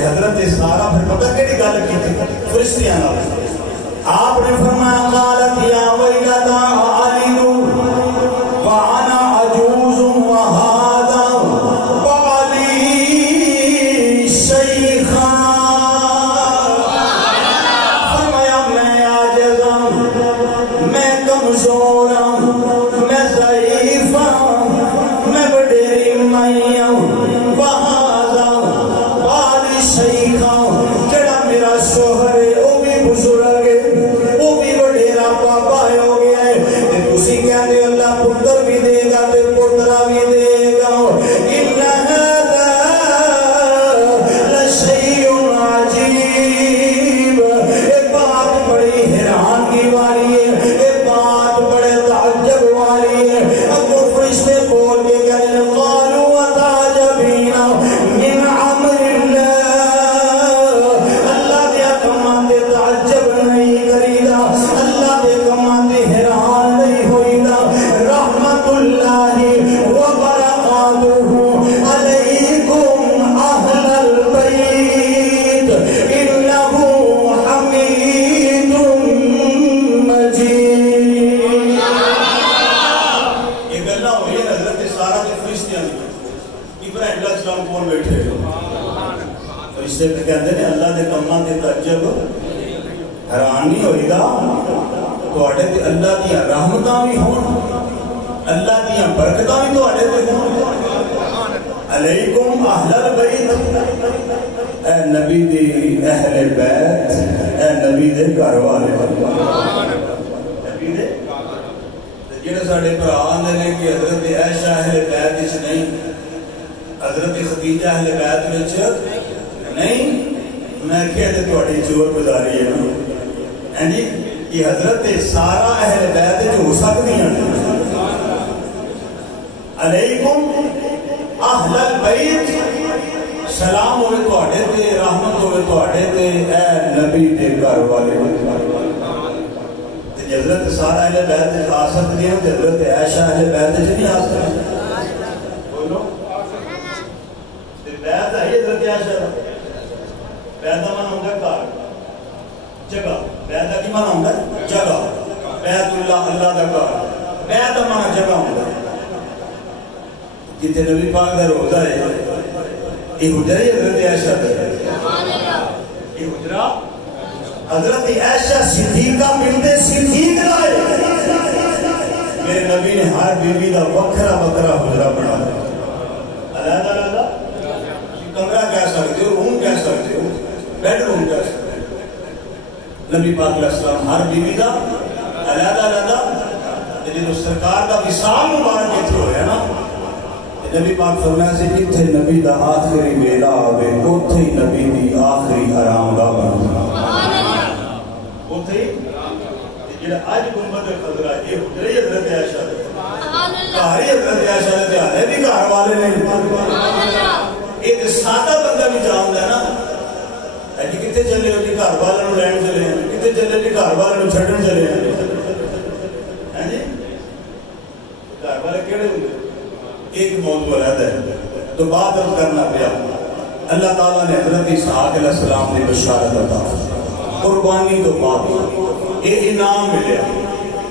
حضرت سارا پھر پتہ کیڑی گل کیتی فرشتیاں نال آپ نے فرمایا قالت یا ویلتا علی وانا عجوز وهذا بعلی شیخا فرمایا میں عاجز ہوں میں کمزور ہوں میں ضعیف ہوں میں وڈیری مائی ہوں وهذا بعلی شیخا جڑا میرا شوہر ہے وہ بھی بزرگ ہے وہ بھی وڈیرا پاپا ہو گیا ہے تے تسی کہندے اللہ پتر بھی دے گا تے پوترا بھی دے گا ان هذا لشیء عجیب یہ بات بڑی حیرانی والی ہے یہ بات بڑے تعجب والی ہے ابو فرشتے بول کے کہنے قالوا وتعجبین من امر اللہ اللہ دے کماں دے تعجب نہیں کریدا اللہ دے کماں دے حیران نہیں ہوئیدا رحمت اللہ وبرکاتہ علیکم اہل البیت انہ حمید مجید یہ گلا ہوئی ہے حضرت سارا کے فرشتیاں ابراہیم علیہ السلام کون بیٹھے فرشتے پہ کہتے ہیں اللہ دے کماں دے تعجب حیرانی ہوئی دا تواڈے تے اللہ دی رحمتاں بھی ہون اللہ دی برکتاں بھی تواڈے تے ہون علیکم اہل البیت اے نبی دی اہل بیت اے نبی دے گھر والے نبی دے جڑے ساڈے بھرا نے کہ حضرت عائشہ اہل بیت وچ نہیں حضرت خدیجہ اہل بیت وچ نہیں میں کہتے تواڈی چور گزاری ہے نا جی یہ حضرت سارا اہل بیت جو ہو سکتی ہیں علیکم اہل البیت سلام ہوئے تواڈے تے رحمت ہوئے تواڈے تے اے نبی دے گھر والے تے حضرت سارا اہل بیت آ سکتی ہیں تے حضرت عائشہ اہل بیت نہیں آ سکتی بولو تے بیت ہے حضرت عائشہ بیت کا معنی ہوتا ہے گھر جگہ بیت کا کی معنی ہوتا ہے جگہ بیت اللہ اللہ کا گھر بیت کا معنی جگہ ہوتا ہے جتنے نبی پاک کا روزہ ہے یہ حجرہ ہی حضرت عائشہ ہے یہ حجرہ حضرت عائشہ صدیقہ بنت صدیق لائے میرے نبی نے ہر بیوی کا وکھرا وکھرا حجرہ بنایا علیحدہ علیحدہ کمرہ کہہ سکتے ہو روم کہہ سکتے ہو بیڈ روم کہہ سکتے ہو نبی پاک علیہ السلام ہر بیوی کا علیحدہ علیحدہ جب سرکار کا وصال مبارک کہتے ہو رہے ہیں نا نبی پاک فرمایا سے کتھے نبی دا آخری ویلا آوے اوتھے ہی نبی دی آخری آرام دا بنتا اوتھے ہی جڑا آج گنبد خضرا یہ حجرہ حضرت عائشہ کہاری حضرت عائشہ نے دھیانے بھی گھر والے نے ایک سادہ بندہ بھی جانتا ہے نا جی کتنے چلے ہو جی گھر والوں لین چلے ہیں کتنے چلے جی گھر والوں چھڈن چلے ہیں جی گھر والے کیڑے ہوندے ایک موضوع علیحدہ ہے تو بات اب کرنا پیا اللہ تعالیٰ نے حضرت اسحاق علیہ السلام نے بشارت عطا قربانی تو بعد یہ انعام ملیا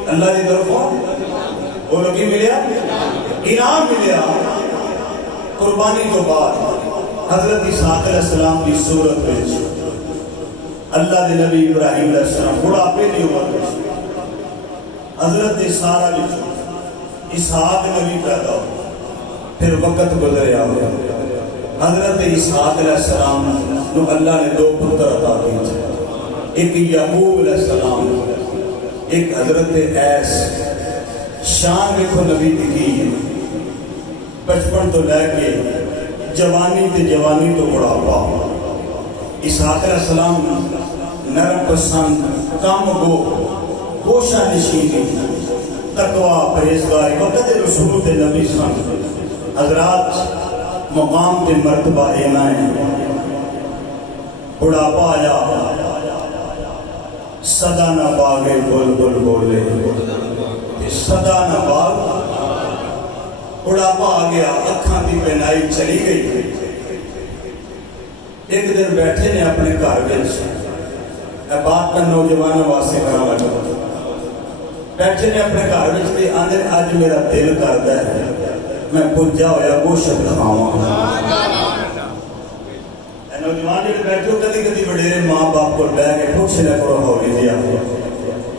اللہ کی طرفوں وہ لوگ ملیا انعام ملیا قربانی تو بعد حضرت اسحاق علیہ السلام کی صورت میں اللہ دے نبی ابراہیم علیہ السلام بڑھاپے دی عمر میں حضرت سارا اسحاق نبی پیدا ہو پھر وقت گزریا ہوا حضرت اسحاق علیہ السلام نو اللہ نے دو پتر عطا کیے ایک یعقوب علیہ السلام ایک حضرت عیس شان دیکھو نبی کی بچپن تو لے کے جوانی تے جوانی تو بڑھاپا اسحاق علیہ السلام نرم پسند کام گو گوشہ نشینی تقوی پرہیزگاری وقت رسول تے نبی سن حضرات مقام تے مرتبہ اینا ہے بڑھاپا آیا صدا نہ باغے بول بول بولے صدا نہ باغ بڑھاپا آ گیا اکھاں دی بینائی چلی گئی ایک دن بیٹھے نے اپنے گھر میں بات میں نوجوانوں واسطے کرا بیٹھے نے اپنے گھر میں آدھے اج میرا دل کرتا ہے میں پجا ہوا گوشت کھاواں نوجوان جڑے بیٹھے ہو کدی کدی وڈیرے ماں باپ کو بہ کے پوچھ لیا کرو ہولی دیا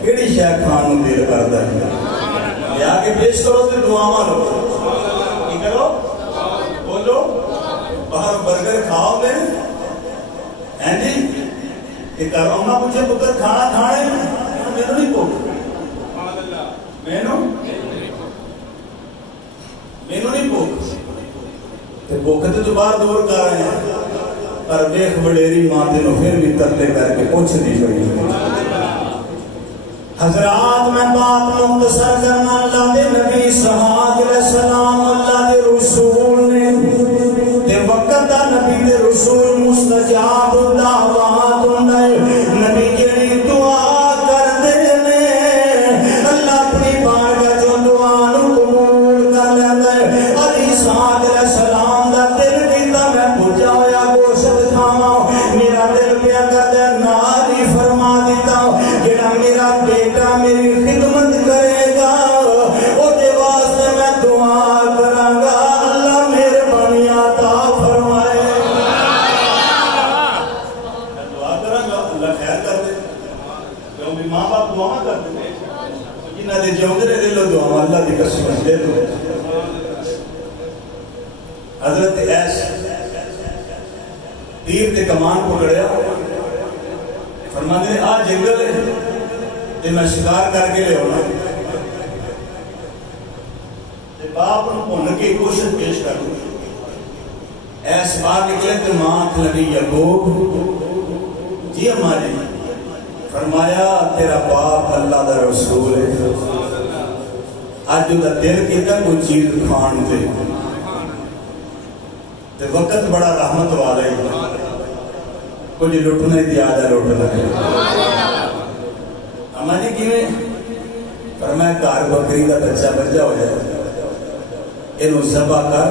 کیڑی شے کھان نوں دل کردا ہے یا کے پیش کرو تے دعاواں لو کی کرو بولو باہر برگر کھاؤ گے ہیں جی کہ کرو اماں پوچھے پتر کھانا کھانے مینوں نہیں بھوک مینوں نہیں بھوک تے بھوک تے تو باہر دور کر رہے ہیں پر دیکھ وڈیری ماں دنوں پھر بھی ترلے کر کے پوچھ دی پڑی حضرات میں بات مختصر کرنا اللہ دے نبی صحابہ علیہ السلام اللہ دے رسول نے تے وقت دا نبی دے رسول مستجاب دعوات نبی جڑی دعا کر دے نے اللہ اپنی بارگاہ جو دعا نوں قبول کر لیندا ہے علی صاحب علیہ السلام دا دل کیتا میں بھجا ہویا گوشت کھاواں میرا دل پیا کردا نال ہی فرما دیتا جڑا میرا بیٹا میری خدمت کرے گا او دے واسطے میں دعا کراں گا اللہ مہربانی عطا فرمائے دعا کراں گا اللہ خیر کر دے کیوں بھی ماں باپ دعا کر دے جنہاں دے جیوندے نے دل دعا اللہ دی قسم دے دو حضرت ایس تیر تے کمان پکڑیا فرماندے آ جنگل ہے تے میں شکار کر کے لے آنا تے باپ نوں بھن کے گوشت پیش کر دوں ایس باہر نکلے تے ماں لگی یعقوب جی ہماری فرمایا تیرا باپ اللہ دا رسول ہے اج دا دل کیتا کوئی چیز کھان دے تے وقت بڑا رحمت والا ہے کچھ لٹنے دیا جا لٹنا ہے اما جی کیویں فرمایا گھر بکری دا بچہ بچہ ہو جائے اینو ذبح کر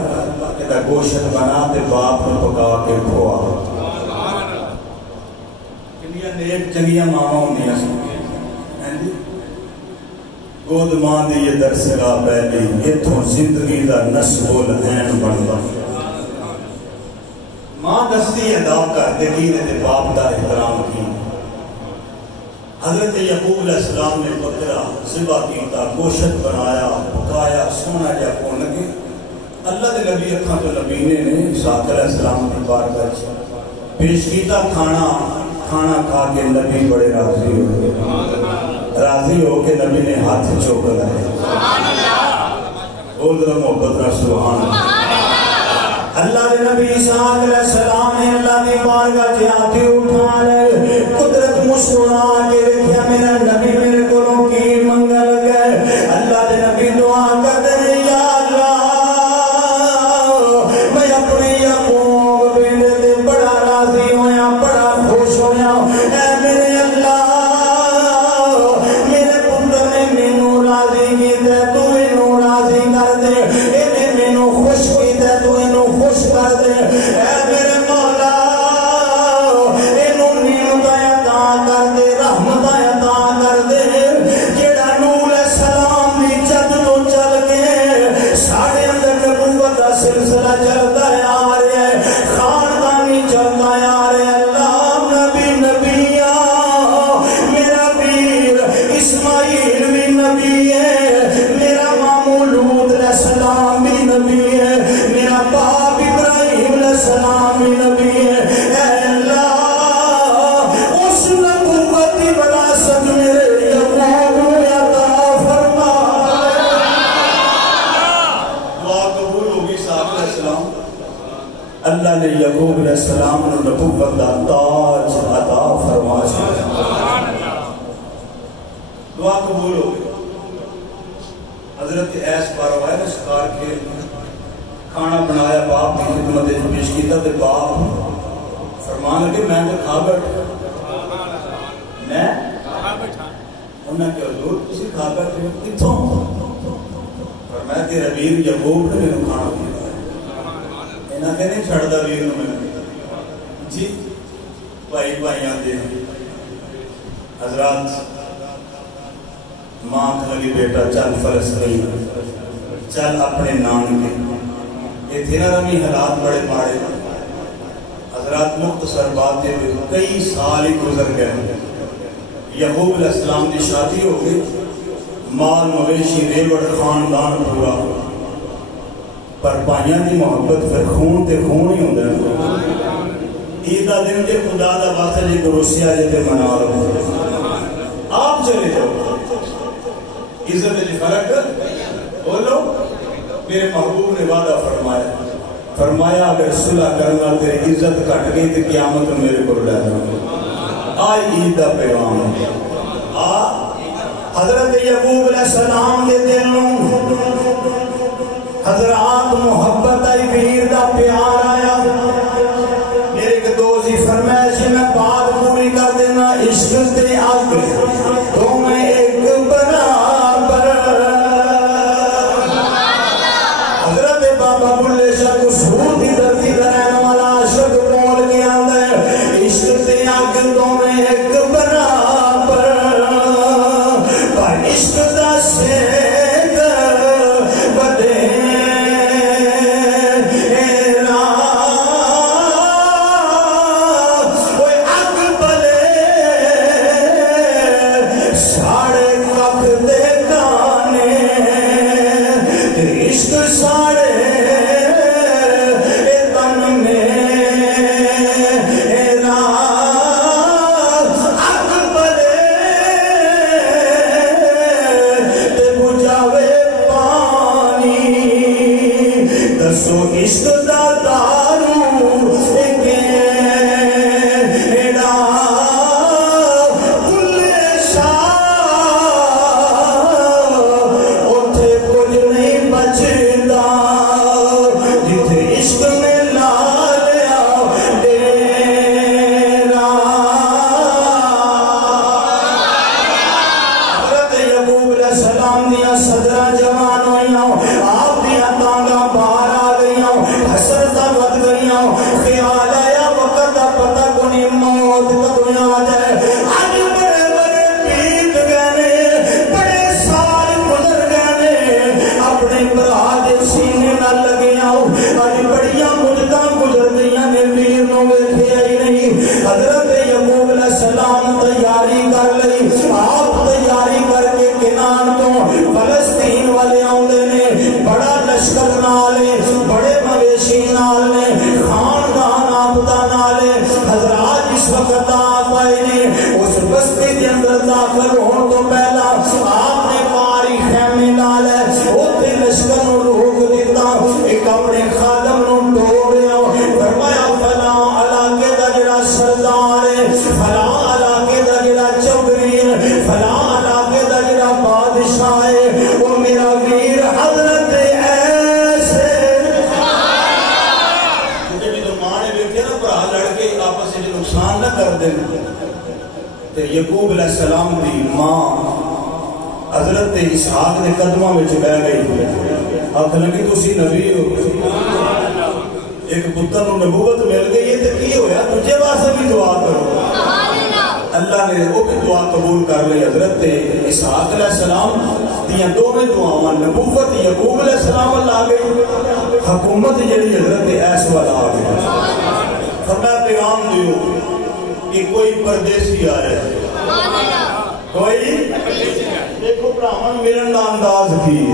ادا گوشت بنا تے باپ نوں پکا کے کھوا کنیاں نیک چنگیاں ماواں ہوندیاں سن گود ماں دی یہ درسگاہ پہلی اتھوں زندگی دا نسب العین بندا ماں دستی ادا کر دے نے باپ دا احترام کی حضرت یعقوب علیہ السلام نے بکرا ذبح کیتا گوشت بنایا پکایا سونا جا کون کے اللہ دے نبی اکھاں تو نبینے نے اسحاق علیہ السلام کی بارگاہ پیش کیتا کھانا کھا کے نبی بڑے راضی ہو کے نبی نے ہاتھ چوک لائے بول رہا محبت را سبحان اللہ دے نبی اسحاق علیہ السلام نے اللہ دی بارگاہ سے ہاتھ اٹھا لے قدرت مسکرا کے رکھیا میرا نبی میرے کولوں کی منگل گئے اللہ دے نبی دعا کرتے ہیں یا اللہ میں اپنے یعقوب بیٹے تے بڑا راضی ہویا بڑا خوش ہویا اے میرے اللہ میرے پتر نے مینوں راضی کیتا تو اینوں راضی کر دے اینے مینوں خوش کیتا تو اینوں خوش کر دے اے میرے مولا اینوں نعمت عطا کر دے رحمت عطا کر دے جیڑا نوح علیہ السلام دی جد تو چل کے ساڈے اندر نبوت دا سلسلہ چلدا آ رہا ہے خاندانی چلدا آ رہا ہے اللہ نبی نبیاں میرا پیر اسماعیل بھی نبی ہے میرا ماموں لوط علیہ السلام بھی نبی ہے میرا باپ ابراہیم علیہ السلام بھی نبی ہے اے اللہ اس نبوت کی وراثت میرے یعقوب کو عطا فرما دعا قبول ہوگی صاحب علیہ السلام اللہ نے یعقوب علیہ السلام نے نبوت کا تاج عطا فرما دعا قبول ہوگی حضرت ایس باروائے نے شکار کے کھانا بنایا باپ کی خدمت پیش کیتا تے باپ فرمان لگے میں تو کھا بیٹھا میں انہاں کہ حضور تسی کھا بیٹھے کتھوں فرمایا تیرا ویر یعقوب نے مینوں کھانا دیا انہاں کہ نہیں چھڑدا ویر نوں میں جی بھائی بھائیاں دے حضرات ماں لگی بیٹا چل فلسطین چل اپنے نام کے یہ تھے نا رمی حالات بڑے ماڑے حضرات مختصر بات دے کئی سال ہی گزر گئے یعقوب علیہ السلام کی شادی ہو گئی مال مویشی ریوڑ خاندان پورا پر پائیاں دی محبت پھر خون تے خون ہی ہوندہ ہے عیدہ دن کے خدا دا بات ہے جی روسیا جیتے منا رہا آپ چلے جاؤ عزت جی فرق بولو میرے محبوب نے وعدہ فرمایا اگر صلح کرنا تیری عزت کٹ گئی تو قیامت میرے کو لے جاؤ آئی عید دا پیغام حضرت یعقوب علیہ السلام دے دلوں حضرات محبت آئی ویر دا پیار آیا میرے کے دوزی فرمائش میں بات پوری کر دینا عشق تے آگ تو میں ایک برابر حضرت بابا بلے شاہ کو سور دی دردی درین والا عشق بول گیا ہے عشق تے آگ تو میں ایک برابر پر عشق دا سید بدے یعقوب علیہ السلام دی ماں حضرت اسحاق نے قدمہ میں چکا گئی آپ لگی تو سی نبی ہو ایک پتر نو نبوت مل گئی ہے تو کی ہویا تجھے واسطے بھی دعا کرو اللہ نے وہ بھی دعا قبول کر لی حضرت اسحاق علیہ السلام دیاں دو میں دعا نبوت یعقوب علیہ السلام اللہ آ گئی حکومت جڑی حضرت ایس والا آ گئی فرمایا پیغام دیو کہ کوئی پردیسی آئے کوئی دیکھو براہمن ملن کا انداز کی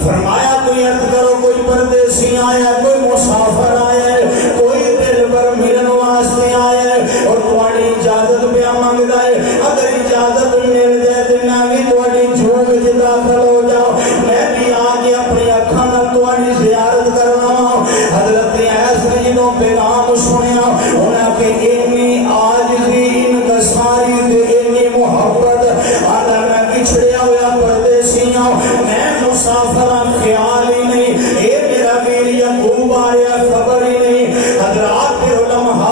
فرمایا کوئی عرض کرو کوئی پردیسی آیا کوئی مسافر آیا کوئی دل پر ملن واسطے آیا اور تمہاری اجازت پہ مانگتا ہے اگر اجازت مل جائے تو میں بھی تمہاری جھوک داخل ہو جاؤ میں بھی آگے اپنی اکھاں نال تمہاری زیارت کرنا حضرت ایسے جنہوں پیغام سنیا انہاں کہ اینی آجزی ان کساری دے اینی محبت آدھا میں بچھڑیا ہوا پردیسیاں میں مسافران خیال ہی نہیں اے میرا ویر یعقوب آیا خبر ہی نہیں حضرات پھر علماء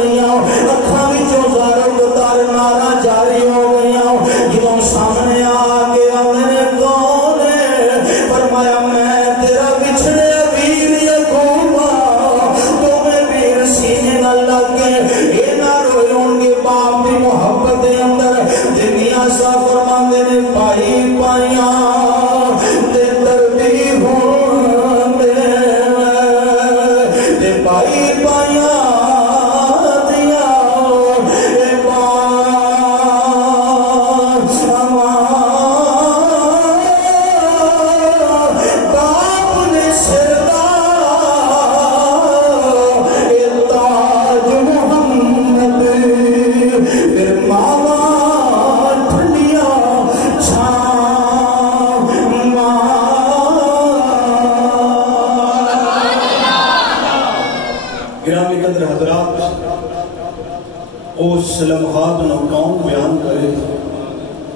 گئیاں اکھاں وچوں زاروں گتار نارا جاری ہو گئیاں جدوں سامنے آ کے آنے کون ہے فرمایا میں تیرا بچھڑے ویر یعقوبا تو میں ویر سینے نہ لگ کے یہ نہ روئے ان کے باپ کی محبت دے اندر دنیا سا فرماندے نے پائی پائیاں دے دردی ہوں دے پائی پائیاں دیا اے باپ نے سردا اے تاج محمد پھر ماما ٹھنڈیاں گرامی قدر حضرات اس لمحات نو کون بیان کرے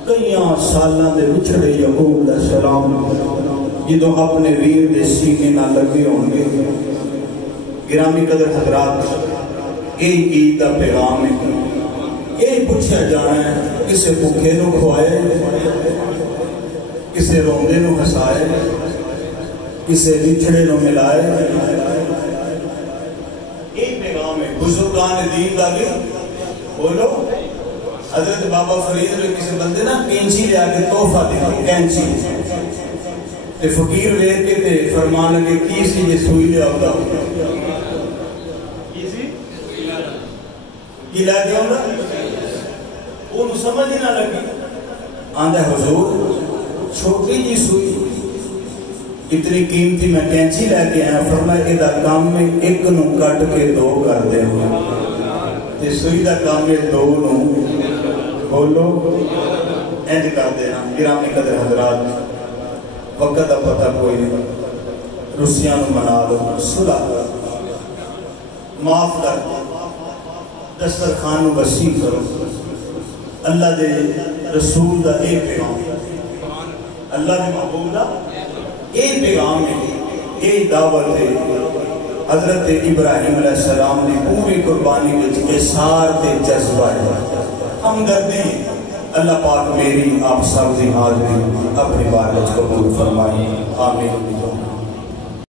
کئیاں سالاں دے بچھڑے یعقوب علیہ السلام جدوں اپنے ویر دے سینے نہ لگے ہوں گے گرامی قدر حضرات یہی عید دا پیغام ہے یہی پوچھا جانا ہے کسے بھوکے نو کھوائے کسے روندے نو ہسائے کسے بچھڑے نو ملائے بزرگان دین دا بھی بولو حضرت بابا فرید نے کسی بندے نا کینچی لیا کے تحفہ دیا کینچی تے فقیر ویکھ کے تے فرمان لگے کی سی یہ سوئی لیا ہوتا کی سی کی لیا کے ہوتا وہ سمجھ ہی نہ لگی آندھا حضور چھوٹی جی سوئی اتنی قیمتی میں کینچی لے کے آیا فرمایا ادھا کام میں ایک نو کٹ کے دو کر دے تے سوئی دا کام میں دو نو بولو اینج کر دینا گرامی قدر حضرات وقت دا پتہ کوئی نہیں روسیاں نو منا دو صلح معاف کر دسترخوان نو وسیع کرو اللہ دے رسول دا ایک پیغام اللہ دے محبوب دا ایک پیغام ہے ایک دعوت ہے حضرت ابراہیم علیہ السلام نے پوری قربانی میں احسار تے جذبہ ہے ہمدردی اللہ پاک میری آپ سب دی حاضری اپنی بارگاہ قبول فرمائے آمین